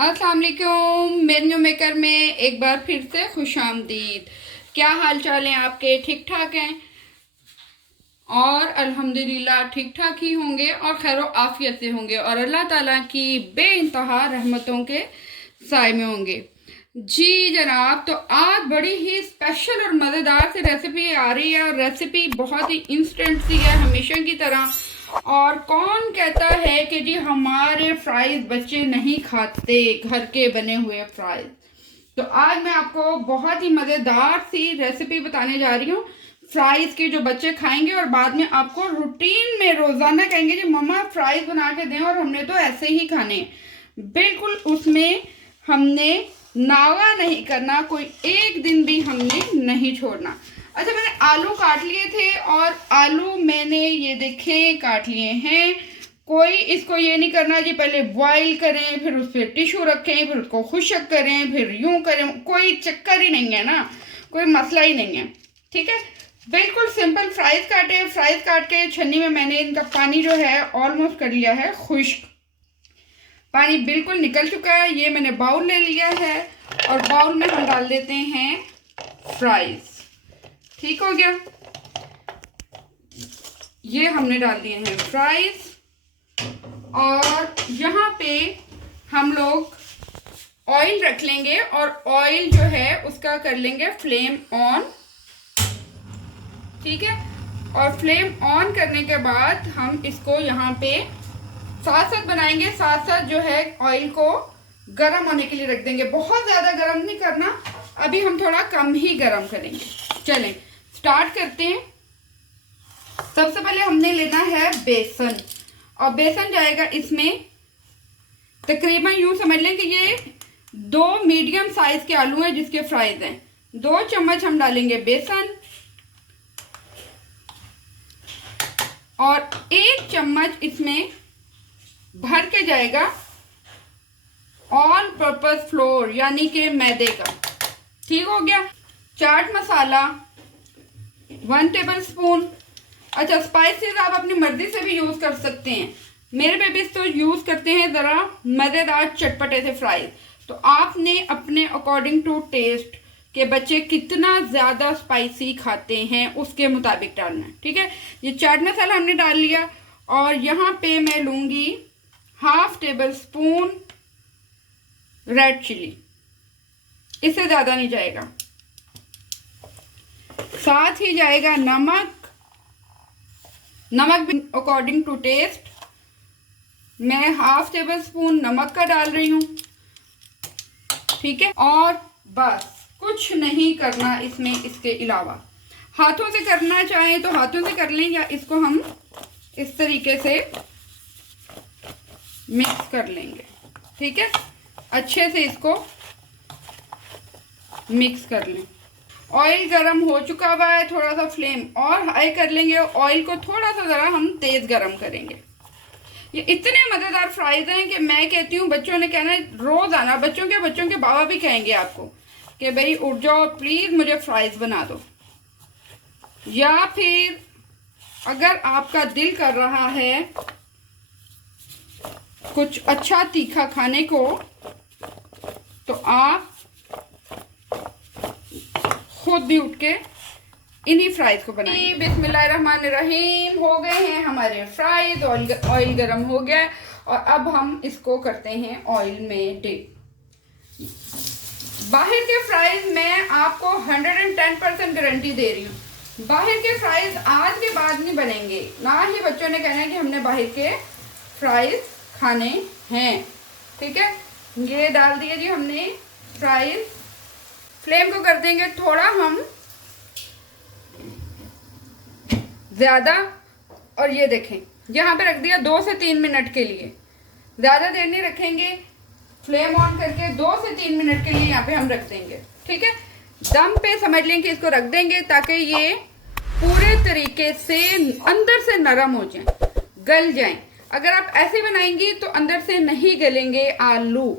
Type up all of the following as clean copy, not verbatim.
अस्सलाम वालेकुम। Menu maker में एक बार फिर से खुशामदीद। क्या हाल चाल है आपके? ठीक ठाक हैं? और अल्हम्दुलिल्लाह ठीक ठाक ही होंगे और खैर आफियत से होंगे और अल्लाह ताला की बेइंतहा रहमतों के साए में होंगे। जी जनाब, तो आज बड़ी ही स्पेशल और मज़ेदार सी रेसिपी आ रही है और रेसिपी बहुत ही इंस्टेंट सी है हमेशा की तरह। और कौन कहता है कि जी हमारे फ्राइज बच्चे नहीं खाते, घर के बने हुए फ्राइज। तो आज मैं आपको बहुत ही मज़ेदार सी रेसिपी बताने जा रही हूँ फ्राइज की, जो बच्चे खाएंगे और बाद में आपको रूटीन में रोज़ाना कहेंगे जी मम्मा फ्राइज बना के दें और हमने तो ऐसे ही खाने हैं। बिल्कुल उसमें हमने नागा नहीं करना, कोई एक दिन भी हमने नहीं छोड़ना। अच्छा, मैंने आलू काट लिए थे और आलू मैंने ये देखें काट लिए हैं। कोई इसको ये नहीं करना जी पहले बॉईल करें फिर उस पर टिश्यू रखें फिर उसको खुशक करें फिर यूं करें, कोई चक्कर ही नहीं है ना, कोई मसला ही नहीं है। ठीक है, बिल्कुल सिंपल फ्राइज काटे। फ्राइज काट के छन्नी में मैंने इनका पानी जो है ऑलमोस्ट कर लिया है खुश्क, पानी बिल्कुल निकल चुका है। ये मैंने बाउल ले लिया है और बाउल में हम डाल देते हैं फ्राइज। ठीक हो गया, ये हमने डाल दिए हैं फ्राइज। और यहाँ पे हम लोग ऑयल रख लेंगे और ऑयल जो है उसका कर लेंगे फ्लेम ऑन। ठीक है, और फ्लेम ऑन करने के बाद हम इसको यहाँ पे साथ साथ बनाएंगे, साथ साथ जो है ऑयल को गर्म होने के लिए रख देंगे। बहुत ज़्यादा गर्म नहीं करना, अभी हम थोड़ा कम ही गर्म करेंगे। चलें स्टार्ट करते हैं। सबसे पहले हमने लेना है बेसन और बेसन जाएगा इसमें तकरीबन यूँ समझ लें कि ये 2 मीडियम साइज के आलू हैं जिसके फ्राइज हैं। 2 चम्मच हम डालेंगे बेसन और 1 चम्मच इसमें भर के जाएगा ऑल पर्पस फ्लोर यानी कि मैदे का। ठीक हो गया। Chaat masala 1 table spoon. अच्छा, स्पाइसेस आप अपनी मर्जी से भी यूज़ कर सकते हैं। मेरे बेबीज तो यूज़ करते हैं ज़रा मज़ेदार चटपटे से फ्राइज, तो आपने अपने अकॉर्डिंग टू टेस्ट के बच्चे कितना ज़्यादा स्पाइसी खाते हैं उसके मुताबिक डालना है। ठीक है, ये चाट मसाला हमने डाल लिया और यहाँ पे मैं लूँगी 1/2 टेबल स्पून रेड चिली, इससे ज़्यादा नहीं जाएगा। साथ ही जाएगा नमक, नमक भी अकॉर्डिंग टू टेस्ट। मैं 1/2 टेबल स्पून नमक का डाल रही हूँ। ठीक है, और बस कुछ नहीं करना इसमें इसके अलावा। हाथों से करना चाहें तो हाथों से कर लें या इसको हम इस तरीके से मिक्स कर लेंगे। ठीक है, अच्छे से इसको मिक्स कर लें। ऑयल गरम हो चुका हुआ है, थोड़ा सा फ्लेम और हाई कर लेंगे। ऑयल को थोड़ा सा ज़रा हम तेज़ गरम करेंगे। ये इतने मज़ेदार फ्राइज हैं कि मैं कहती हूँ बच्चों ने कहना है रोज़ आना, बच्चों के बाबा भी कहेंगे आपको कि भाई उठ जाओ प्लीज़ मुझे फ्राइज बना दो। या फिर अगर आपका दिल कर रहा है कुछ अच्छा तीखा खाने को तो आप खुद भी उठ के इन्हीं फ्राइज को बनाएं। बिस्मिल्लाहिर्रहमानिर्रहीम। हो गए हैं हमारे फ्राइज, ऑयल गरम हो गया और अब हम इसको करते हैं ऑयल में डिप। बाहर के फ्राइज मैं आपको 110% गारंटी दे रही हूँ, बाहर के फ्राइज आज के बाद नहीं बनेंगे, ना ही बच्चों ने कहना है कि हमने बाहर के फ्राइज खाने हैं। ठीक है, ये डाल दिए जी हमने फ्राइज। फ्लेम को कर देंगे थोड़ा हम ज़्यादा और ये देखें यहाँ पे रख दिया 2 से 3 मिनट के लिए, ज़्यादा देर नहीं रखेंगे। फ्लेम ऑन करके 2 से 3 मिनट के लिए यहाँ पे हम रख देंगे। ठीक है, दम पे समझ लें कि इसको रख देंगे ताकि ये पूरे तरीके से अंदर से नरम हो जाए, गल जाएं। अगर आप ऐसे बनाएंगी तो अंदर से नहीं गलेंगे आलू,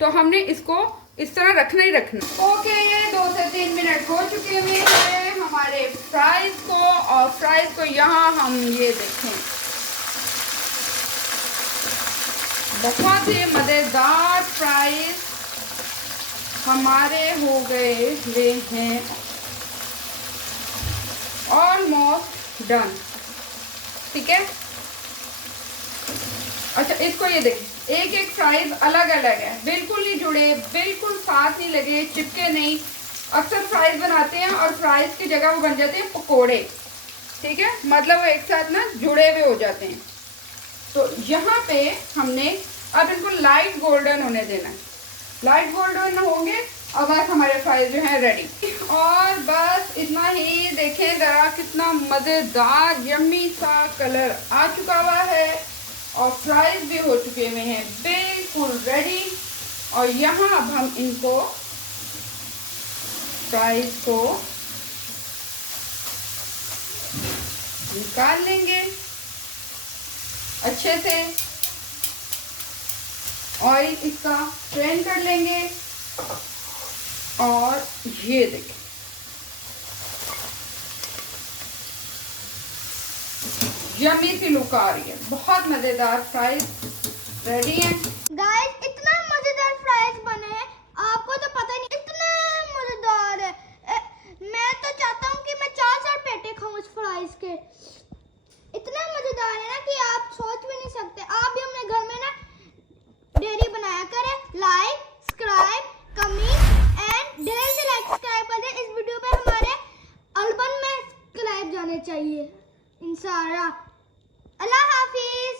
तो हमने इसको इस तरह रखना ही रखना। ओके, ये 2 से 3 मिनट हो चुके हुए हैं हमारे फ्राइज को, और फ्राइज को यहाँ हम ये देखें बहुत ही मज़ेदार फ्राइज हमारे हो गए वे हैं ऑलमोस्ट डन। ठीक है, अच्छा इसको ये देखिए, एक एक फ्राइज अलग अलग है, बिल्कुल नहीं जुड़े, बिल्कुल साथ नहीं लगे, चिपके नहीं। अक्सर फ्राइज बनाते हैं और फ्राइज की जगह वो बन जाते हैं पकोड़े। ठीक है, मतलब वो एक साथ ना जुड़े हुए हो जाते हैं। तो यहाँ पे हमने अब इनको लाइट गोल्डन होने देना है। लाइट गोल्डन होंगे और बस हमारे फ्राइज जो हैं रेडी। और बस इतना ही, देखें ज़रा कितना मज़ेदार यम्मी सा कलर आ चुका हुआ है और फ्राइज भी हो चुके हुए हैं बिल्कुल रेडी। और यहाँ अब हम इनको फ्राइज को निकाल लेंगे अच्छे से, ऑयल इसका स्ट्रेन कर लेंगे। और ये देखिए यम्मी सी लुक आ रही है, बहुत मजेदार फ्राइज रेडी हैं। गाइस इतना मजेदार फ्राइज बने हैं, आपको तो पता नहीं, इतना मजेदार है। मैं तो चाहता हूँ कि मैं 4-4 पेटे खाऊं इस फ्राइज के। इतना मजेदार है ना कि आप सोच भी नहीं सकते। आप भी अपने घर में ना डेयरी बनाया करें। लाइक, सब्सक्राइब, कमेंट एंड ढेर से लाइक सब्सक्राइब कर दें। इस वीडियो पे हमारे एल्बम में सब्सक्राइब जाने चाहिए इंशाल्लाह। अल्लाह हाफिज।